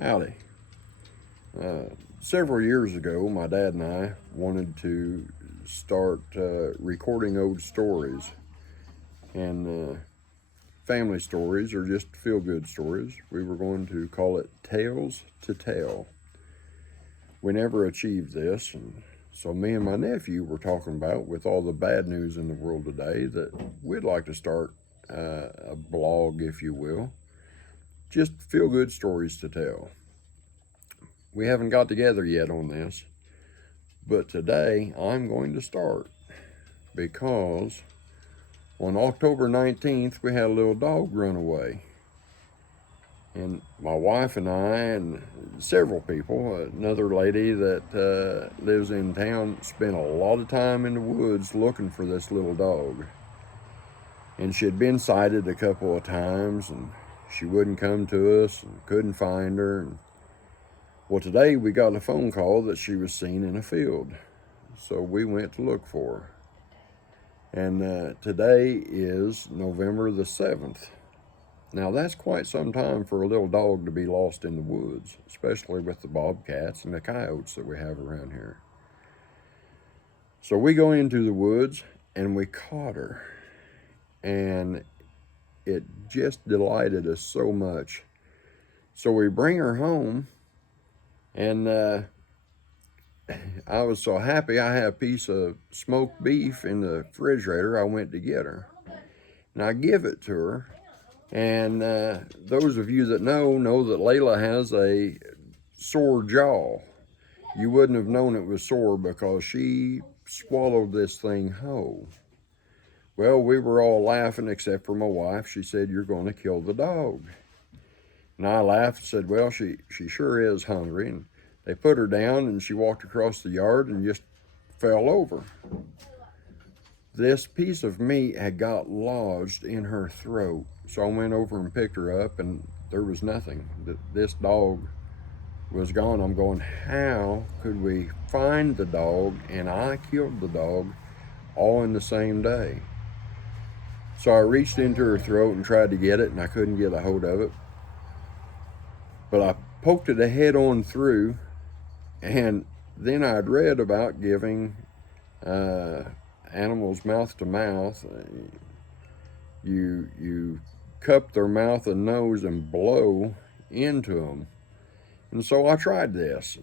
Howdy. Several years ago, my dad and I wanted to start recording old stories and family stories or just feel-good stories. We were going to call it Tales to Tell. We never achieved this, and so me and my nephew were talking about, with all the bad news in the world today, that we'd like to start a blog, if you will. Just feel-good stories to tell. We haven't got together yet on this, but today I'm going to start because on October 19th we had a little dog run away. And my wife and I and several people, another lady that lives in town, spent a lot of time in the woods looking for this little dog. And she had been sighted a couple of times and she wouldn't come to us and couldn't find her. Well, today we got a phone call that she was seen in a field. So we went to look for her. And today is November the 7th. Now that's quite some time for a little dog to be lost in the woods, especially with the bobcats and the coyotes that we have around here. So we go into the woods and we caught her. And it just delighted us so much. So we bring her home. And I was so happy. I had a piece of smoked beef in the refrigerator. I went to get her. And I give it to her. And those of you that know that Layla has a sore jaw. You wouldn't have known it was sore because she swallowed this thing whole. Well, we were all laughing except for my wife. She said, "You're going to kill the dog." And I laughed and said, "Well, she sure is hungry." And they put her down and she walked across the yard and just fell over. This piece of meat had got lodged in her throat. So I went over and picked her up and there was nothing. This dog was gone. I'm going, how could we find the dog and I killed the dog all in the same day? So I reached into her throat and tried to get it and I couldn't get a hold of it. But I poked it head on through, and then I'd read about giving animals mouth to mouth. You cup their mouth and nose and blow into them. And so I tried this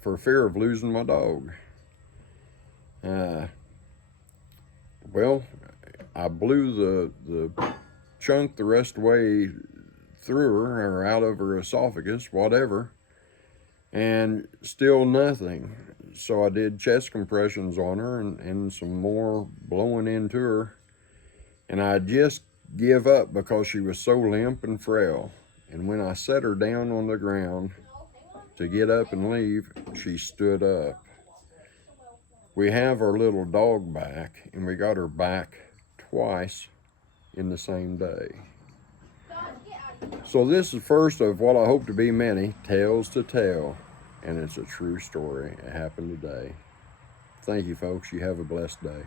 for fear of losing my dog. Well, I blew the chunk the rest of the way through her or out of her esophagus, whatever, and still nothing. So I did chest compressions on her and some more blowing into her, and I just give up because she was so limp and frail. And when I set her down on the ground to get up and leave, she stood up. We have our little dog back, and we got her back twice in the same day. So this is the first of what I hope to be many tales to tell, and it's a true story. It happened today. Thank you, folks. You have a blessed day.